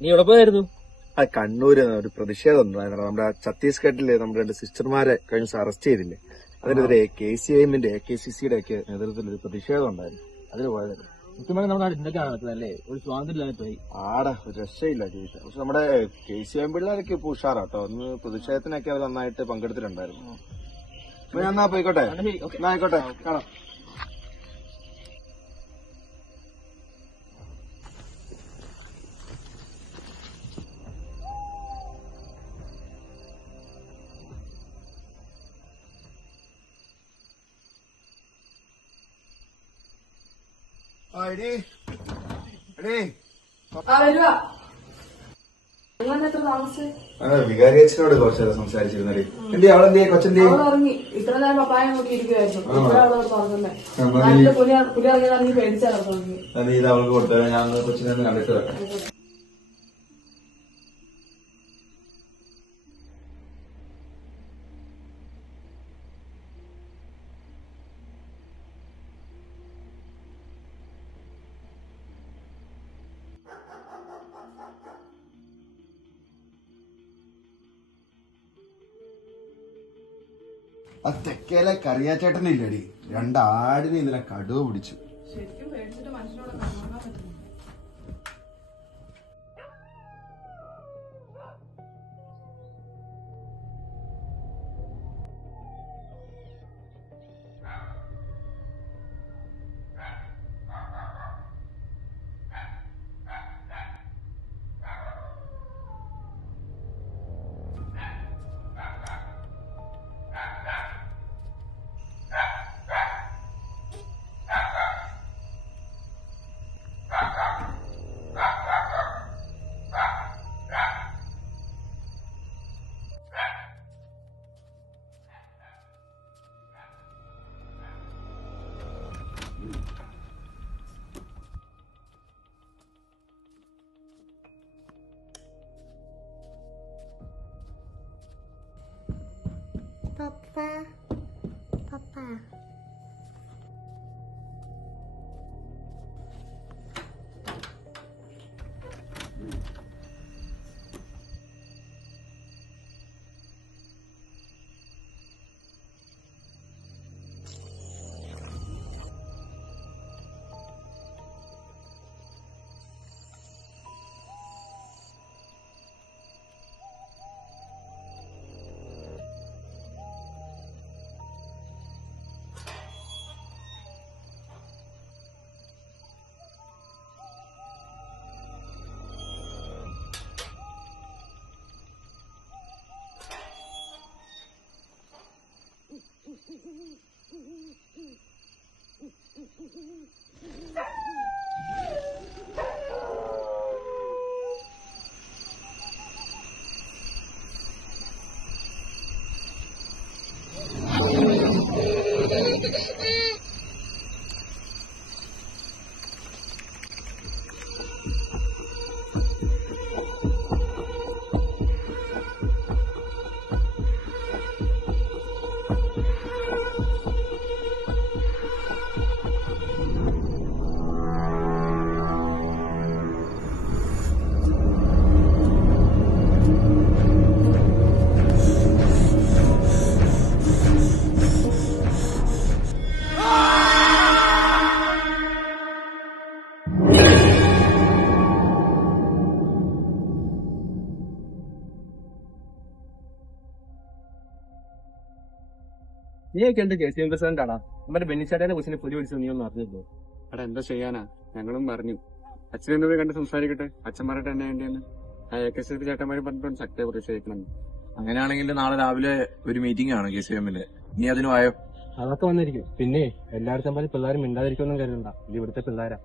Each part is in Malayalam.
നീ എവിടെ പോയായിരുന്നു? കണ്ണൂര് ഒരു പ്രതിഷേധം ഉണ്ടായിരുന്നു. നമ്മുടെ ഛത്തീസ്ഗഡില് നമ്മുടെ 2 സിസ്റ്റർമാരെ കഴിഞ്ഞ ദിവസം അറസ്റ്റ് ചെയ്തില്ലേ, അതിനെതിരെ KCIM-ന്റെ KCC-യുടെ ഒക്കെ നേതൃത്വത്തിൽ ഒരു പ്രതിഷേധം ഉണ്ടായിരുന്നു. അതിന് പോയതായിരുന്നു. മുഖ്യമന്ത്രി നമ്മുടെ നാട് എന്തൊക്കെയാണ് നടക്കുന്നത്? ഒരു സ്വാതന്ത്ര്യം പോയി ആടെ ഒരു രക്ഷയില്ല ചോദിച്ചാൽ. പക്ഷെ നമ്മുടെ KCIM പിള്ളേരൊക്കെ ഇപ്പൊ ഉഷാറാട്ടോ. ഒന്ന് പ്രതിഷേധത്തിനൊക്കെ അവർ നന്നായിട്ട് പങ്കെടുത്തിട്ടുണ്ടായിരുന്നു. അപ്പൊ ഞാൻ എന്നാ പോയിക്കോട്ടെ. ആയിക്കോട്ടെ, കാണാം. വികാരി അച്ഛനോട് കുറച്ച് സംസാരിച്ചിരുന്നേ. എന്തേ അവളെന്തേ? കൊച്ചെന്തേ? ഇത്ര നേരം പപ്പായ നോക്കി ഇരിക്കുവായിരുന്നു. പുലി ഇറങ്ങി പേടിച്ചിറങ്ങി. ഇത് അവൾക്ക് കൊടുത്തേ. ഞാൻ കൊച്ചിനെ കണ്ടിട്ട് വരാം. ആ തെക്കേലെ കറിയാച്ചേട്ടനില്ലടി, 2 ആടിനെ ഇന്നലെ കടുവ പിടിച്ചു. ശരിക്കും പേടിച്ചിട്ട് മനുഷ്യനോട് കാണാൻ പറ്റുന്നു. Papa. നീയൊക്കെ എന്ത് KCIM പ്രസിഡന്റ് ആണോ? നമ്മുടെ ബെന്നിച്ചാട്ടേനെ കൊച്ചിനെ പുലി പിടിച്ചു നീ ഒന്നും അറിഞ്ഞില്ലോ? അവിടെ എന്താ ചെയ്യാനാ, ഞങ്ങളും പറഞ്ഞു. അച്ഛനെന്നത് കണ്ട് സംസാരിക്കട്ടെ, അച്ഛൻ പറഞ്ഞിട്ട് എന്നെ വേണ്ടിയെന്ന്. ആ AKC ചേട്ടന്മാരും പറഞ്ഞിട്ടുണ്ട് ശക്തിയെ പ്രതിഷേധിക്കണം. അങ്ങനെയാണെങ്കിൽ നാളെ രാവിലെ ഒരു മീറ്റിംഗ് ആണ് KCIM-ല്. നീ അതിന് വായോ? അതൊക്കെ വന്നിരിക്കും. പിന്നെ എല്ലായിടത്തും പോലെ പിള്ളേരും മിണ്ടാതിരിക്കൊന്നും കരുതണ്ട. ഇത് ഇവിടുത്തെ പിള്ളേരാ.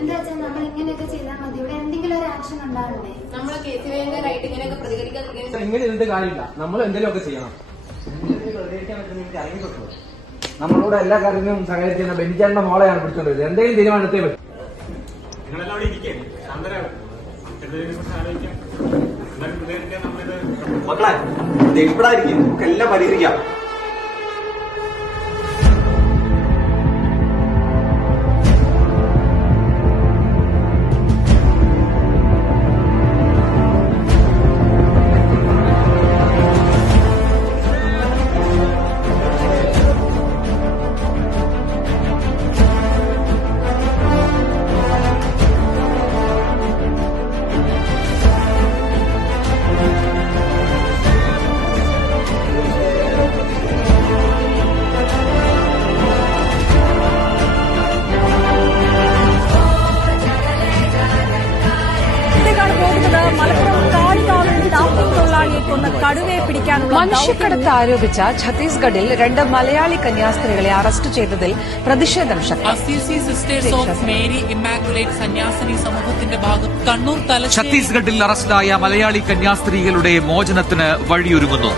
എന്താ വെച്ചാൽ നമ്മൾ ഇങ്ങനെയൊക്കെ ചെയ്താൽ മതി, ഇവിടെ എന്തെങ്കിലും ഒരു ആക്ഷൻ ഉണ്ടാവണ്ടേ? നമ്മളെ കേസുകാരായിട്ട് ഇങ്ങനെയൊക്കെ പ്രതികരിക്കാതിരിക്കാൻ ഇങ്ങനെ ഇരുന്നിട്ട് കാര്യമില്ല, നമ്മൾ എന്തെങ്കിലും ഒക്കെ ചെയ്യണം. നമ്മളോട് എല്ലാ കാര്യത്തിനും സഹകരിക്കുന്ന ബെഞ്ചാറിന്റെ മോളെയാണ് പിടിച്ചോണ്ടത്. എന്തെങ്കിലും തീരുമാനം എടുത്തേ പറ്റും. നിങ്ങളെല്ലാം ഇരിക്കേ ശാന്തരാകും എന്തെങ്കിലും കുറിച്ച് ആലോചിക്കാം. മക്കളെ ദേഷ്യപ്പെടാതിരിക്കും, നമുക്ക് എല്ലാം പരിഹരിക്കാം. മനുഷ്യക്കടത്ത് ആരോപിച്ച ഛത്തീസ്ഗഡിൽ 2 മലയാളി കന്യാസ്ത്രീകളെ അറസ്റ്റ് ചെയ്തതിൽ പ്രതിഷേധം Assisi sisters of Mary immaculate സന്യാസിനി സമൂഹത്തിന്റെ ഭാഗം കണ്ണൂർ ഛത്തീസ്ഗഡിൽ അറസ്റ്റിലായ മലയാളി കന്യാസ്ത്രീകളുടെ മോചനത്തിന് വഴിയൊരുങ്ങുന്നു.